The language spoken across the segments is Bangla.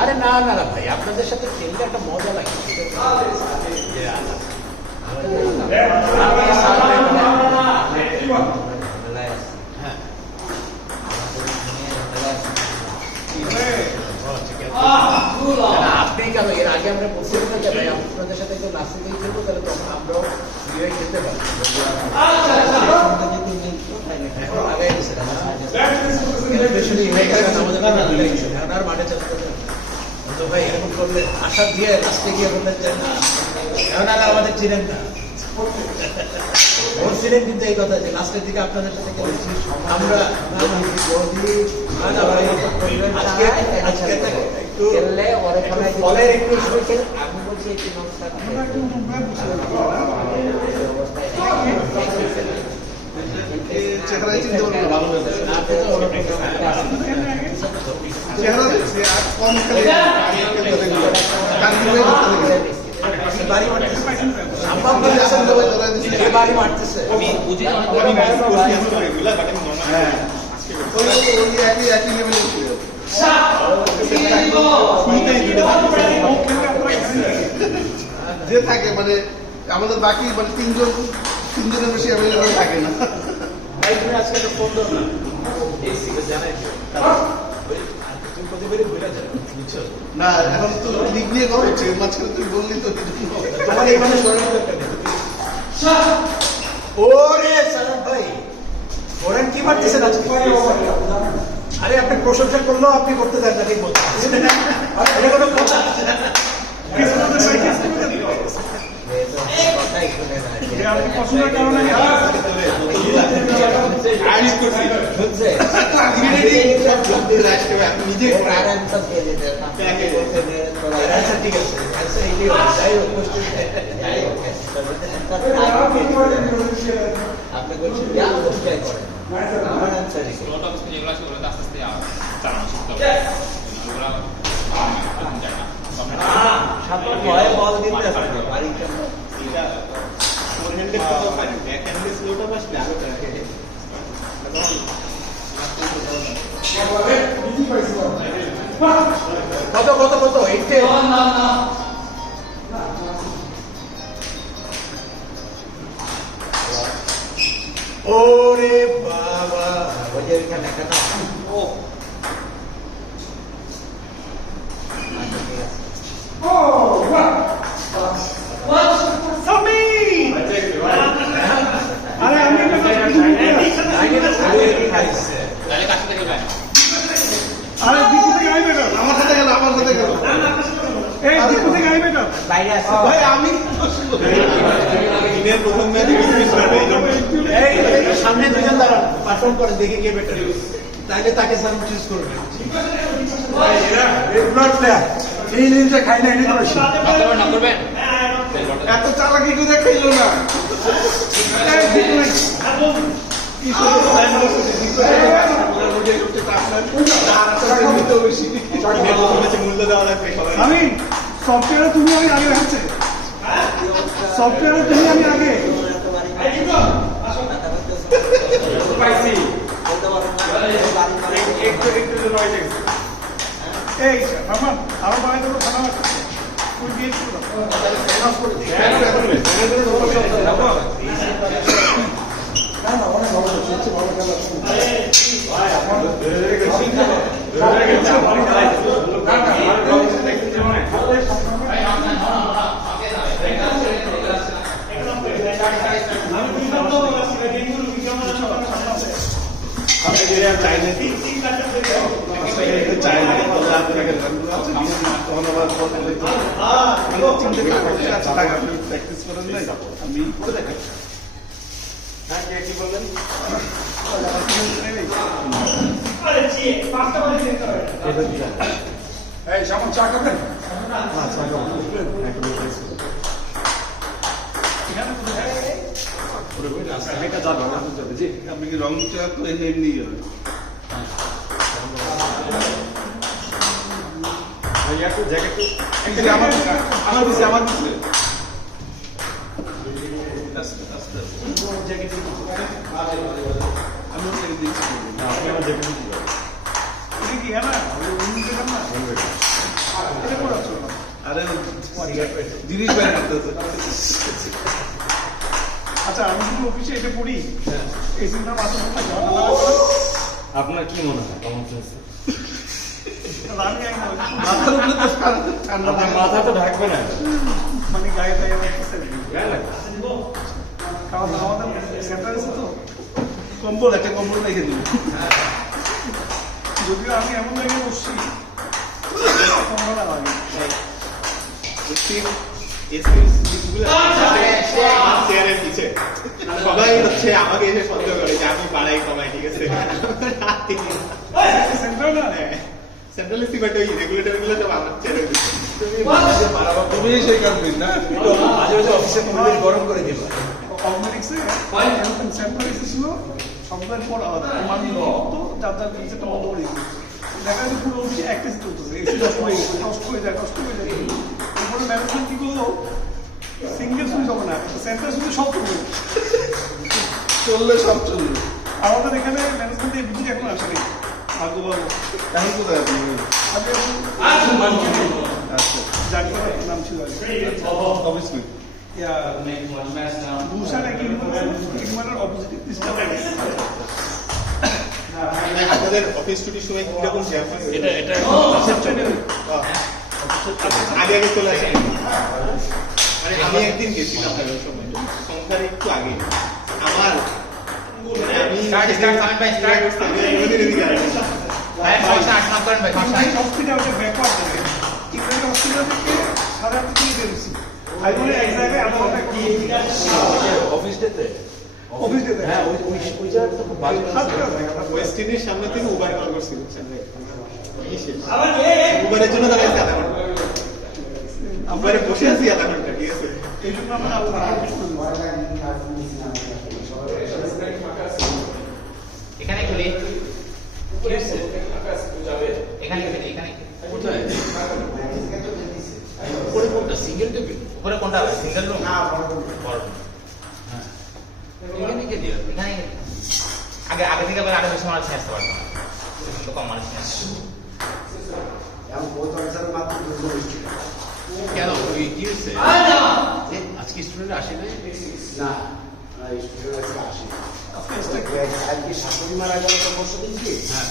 আরে না না না ভাই, আপনাদের সাথে খেলতে একটা মজা লাগে। আপনি কেন এর আগে আমরা বলছিলাম যে ভাই আপনাদের সাথে একটু নাস্তা দিয়ে খেলবো, তাহলে তখন আমরাও খেলতে পারি। ভাই এরকম করলে আশা দিয়ে লাস্টে গিয়ে বললেন যে না, এখন আর আমাদের চিনেন না। বলছিলেন কিন্তু এই কথা যে লাস্টের দিকে আপনাদের সাথে আমরা আমি বলছি যে থাকে মানে আমাদের বাকি মানে তিনজনের বেশি অ্যাভেলেবল থাকে না। আজকে তো ফোন ধরো না, জানাই না এখন তো দিক দিয়ে করছে মাঝখানে তুই বললি তো আমার এখানে ওরে সালাম ভাই, ওরেন কি মারতেছেন আজকে? আরে আপনি প্রশংসা করলেও আপনি করতে দেন না, ঠিক বলছেন। এটা কোনো কথা আপনি বলছেন বল দিতে কত কত কত এইটে ওরে বাবা, ওই এখানে কেন ও সামনে দুজন দাঁড়ান, পারফর্ম করে দেখে কে বেটার, তাহলে তাকে সার্ভ চুজ করবে। এই জিনিসটা খাই না, এটা করবেন এত চালাকি করে খাইলো না। আমি সফটওয়্যারে তুমি আমি আগে হচ্ছে, সফটওয়্যারে তুমি আমি আগে এই আমার বাড়ি তো খানা প্র্যাকটিস করেন নাই আমি কি বললেন এই সামন চা খাবেন? আপনি কি রং চা তো এমনি আমার দিচ্ছে আরে জিনিস বাইর করতেছে আচ্ছা আমি যদি অফিসে এটা পড়ি এই চিন্তা মাথা আপনার কি মনে হয় কমন সেন্স? আমি মাথার উপরে তো ঠান্ডা আপনার মাথা তো ঢাকবে না। মানে গায়ে গায়ে গায়ে লাগে। কারণ আমাদের সেন্টার আছে তো কম্বল একটা কম্বল রেখে দিন যদিও আমি এমন জায়গায় বসছি কমলা লাগে সবাই হচ্ছে আমাকে এসে সন্দেহ করে যে আমি বাড়াই কমাই, ঠিক আছে? সেন্টার না সেন্ট্রাল এসি বাট ওই রেগুলেটর গুলো সব আমার ছেড়ে দিচ্ছে। তুমি সেই কারণে না মাঝে মাঝে অফিসে পরিবেশ গরম করে দিল। কসমেটিক্সে এরকম সেন্টার এসেছিল সবগুলোর পর আলাদা মানি তো যার যার জিনিসটা বন্ধ করে দিয়েছে দেখা যাচ্ছে পুরো অফিসে একটা সিট চলতেছে এসি নষ্ট হয়ে যায় এরপরে ম্যানেজমেন্ট কি করলো সিঙ্গেল সুইচ হবে না সেন্টার সুইচে সব চলবে চললে সব চলবে আমাদের এখানে ম্যানেজমেন্ট এই বুদ্ধি এখন আসেনি ভাগ্যবান এখন কোথায় আপনি আচ্ছা জাকির নাম ছিল অফিস কুইক ভূষণ এক ইনভার্টার অপোজিট আপনাদের অফিস ছুটির সময় কিরকম জ্যাম হয়? এটা আগে আগে চলে আসে। মানে আমি একদিন গেছিলাম ওই সময় সংখ্যার একটু আগে আমার আমি হসপিটালকে ব্যাকওয়ার্ড করে ইংরেজি হসপিটাল থেকে 8:30 থেকে বেরিয়েছি আমি বলে এক জায়গায় আধা ঘন্টা অফিস ডেতে অফিস যেতে হ্যাঁ ওই জায়গাটা তো খুব ভালো। ওয়েস্ট ইন্ডিজের সামনে থেকে উবার কল করছিল উবারের জন্য দাঁড়াইছে আধা ঘন্টা, উবারে বসে আছি আধা ঘন্টা, ঠিক আছে? এই জন্য আমরা এখানে খুলি এখানে খুলি এখানে কোথায়? উপরে কোনটা সিঙ্গেল টেবিল? উপরে কোনটা সিঙ্গেল রুম বড় হ্যাঁ এখানে কে দিয়ে এখানে আগে আগে থেকে আবার আরো বেশি মানুষ আসতে পারতো না তো কম মানুষ আসে কেন ওই কি হয়েছে আজকে স্টুডেন্ট আসে নাই? শাশুড়ি মারা গেল তো বসে দিচ্ছি হ্যাঁ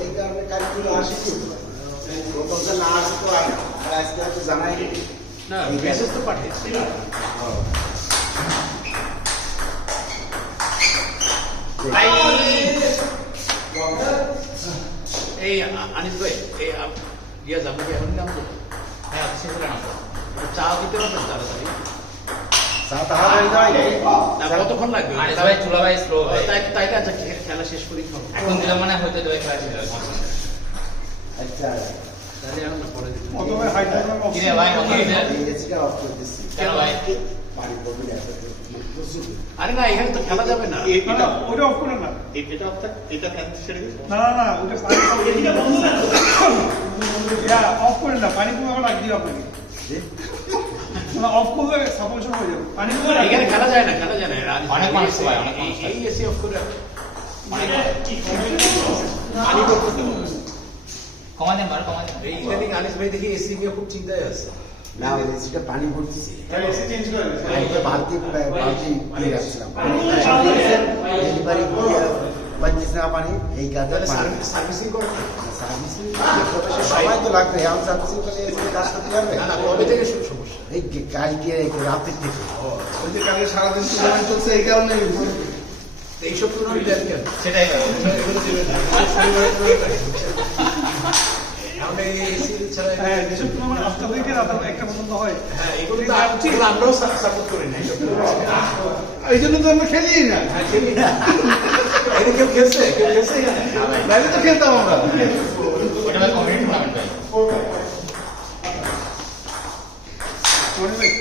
এই কারণে কাজগুলো আসেনি গতকাল না আসে তো আর আজকে হয়তো জানাই না মেসেজ তো পাঠিয়েছি। এই আনিস ভাই এই রিয়াজ আপনি কি এখন নাম তো হ্যাঁ অফিসে চলে না চা দিতে পারবেন তাড়াতাড়ি? না, কতক্ষণ লাগবে? আরে সবাই চুলা ভাই স্লো ভাই তাইলে আচ্ছা খেলা শেষ করি খাবো। এখন দিলাম মানে হয়তো দুই খেলা ছিল আচ্ছা তাহলে এখন না পরে দিতে প্রথমে হাইড্রোজেন কিরে ভাই ইংরেজিটা অফ করে দিচ্ছি কেন ভাই পানি পড়বে আরে না এখানে তো খেলা যাবে না। না ওটা অফ করে না এটা অফ থাক, এটা ফ্যান ছেড়ে দিন। না ওটা পানি বন্ধ না অফ করে না পানি পুরো লাগ দিও আপনাকে না অফ করলে সাপোর্টেশন হয়ে যাবে পানি পুরো এখানে খেলা যায় না খেলা যায় না। অনেক মানুষ হয়, অনেক মানুষ হয়। এই এসি অফ করে পানি করতেছে মনে হয়। কমা দেন বার কমা দেন এই ইদানিং আনিস ভাই দেখি এসি নিয়ে খুব চিন্তায় আছে। না ওই এসিটা পানি ভরতেছি এসি চেঞ্জ করে বালতি দিয়ে রাখছিলাম ডেলিভারি দিয়ে পাইতেছে না পানি এই কাজে তাহলে সার্ভিসিং করে না? সার্ভিসিং সময় তো লাগবে এখন সার্ভিসিং করে এসে কাজ করতে পারবে না, কবে থেকে শুরু সমস্যা? এই কালকে রাতের থেকে ওই যে কালকে সারাদিন টুর্নামেন্ট চলছে এই কারণে এইসব টুর্নামেন্ট দেন কেন? সেটাই ভাই। এগুলো দিবেন না। শনিবার টুর্নামেন্ট এখন এই সিরিজ ছাড়া হ্যাঁ যেসব টুর্নামেন্ট 8টা থেকে রাত 1টা পর্যন্ত হয় হ্যাঁ এগুলো তো এগুলো আমরাও সাপোর্ট করি না এইসব টুর্নামেন্ট। এই জন্য তো আমরা খেলি না হ্যাঁ খেলি না। এটা কেউ খেলছে এখানে? বাইরে তো খেলতাম আমরা ওটা ভাই কমিউনিটি টুর্নামেন্ট ভাই। মনে হয়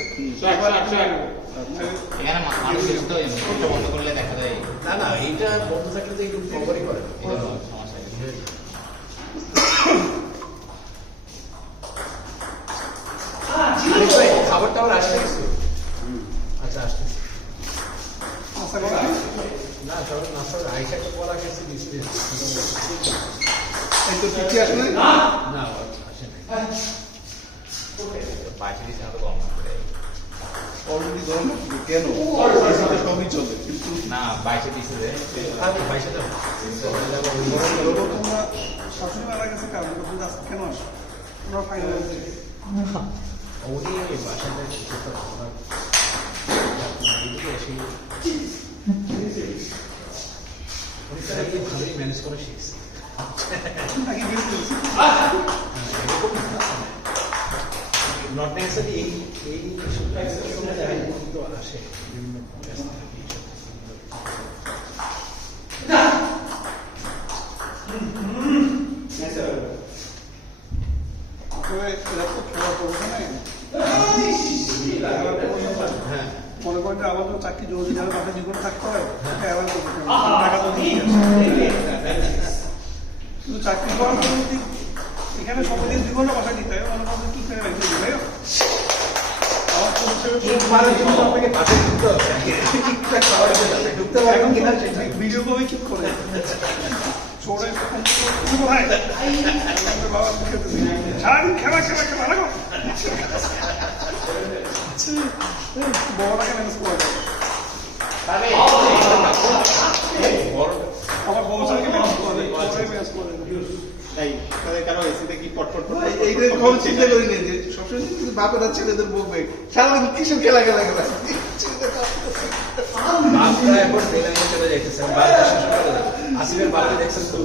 এখানে মানুষ বেশি তো এটা বন্ধ করলে দেখা যায় না না এইটা বন্ধ থাকলে তো একটু কভারই করে না। এটা সমস্যা নেই। আরে ভাই, খাবার টাবার আসতে কিছু? আচ্ছা আসতেছে। আশা করা না তাহলে নাস্তা আইসা একটা পড়া গেছে দিচ্ছে। এই তো টিকি আসলে না আসে নাই। বাইশে দিচ্ছে না তো কম করে। অলরেডি গরম কেন এসিতে সবই চলে কিন্তু না 22 দিচ্ছে যে আমি পয়সা দাও। তোমরা শাশুড়ি মারা গেছে কারণ তোমরা আজকে কেন আসো তোমরা ফাইনাল উনি বাসাতে কিছু তো খাবার এদিকে এসে উনি তারা কি ভালোই ম্যানেজ করে শিখছে। আগে গেছি নট নেসেসারি এই কিন্তু আসে বিভিন্ন ব্যস্ত থাকে এইসব। এরা তো খেলা করবে না হ্যাঁ মনে করেন যে আমার তো চাকরি জরুরি যারা বাসায় জীবন থাকতে হয় অ্যাভয়েড করতে হবে টাকা তো দিয়ে শুধু চাকরি করার জন্য যদি এখানে সবদিন 2 ঘন্টা বাসায় দিতে হয় মনে করেন কি করে রাখতে হবে আমার তো ঠিক মারার জন্য তো আপনাকে পাশে ঢুকতে হবে। ঠিকঠাক খাবারের জন্য আপনি ঢুকতে পারবেন কিনা সেটা ভিডিও কবে কি করে ছোড়ে কোথায় বাবা খেলতেছি সারাদিন খেলা লাগো বড়টাকে ম্যানেজ করা যায় আমার বড়টাকে ম্যানেজ করা যায় বড়টাকে ম্যানেজ করা যায় তাই তাদের কারো এসিতে কি পটপট এইটা কখন চিন্তা করি না যে সবসময় কিন্তু বাপেরা ছেলেদের বকবে সারাদিন কিসব খেলা বাপরা এখন বেলাইনে চলে যাইতেছে। বাচ্চা শেষ করে আসিফের বাড়ি দেখছেন তো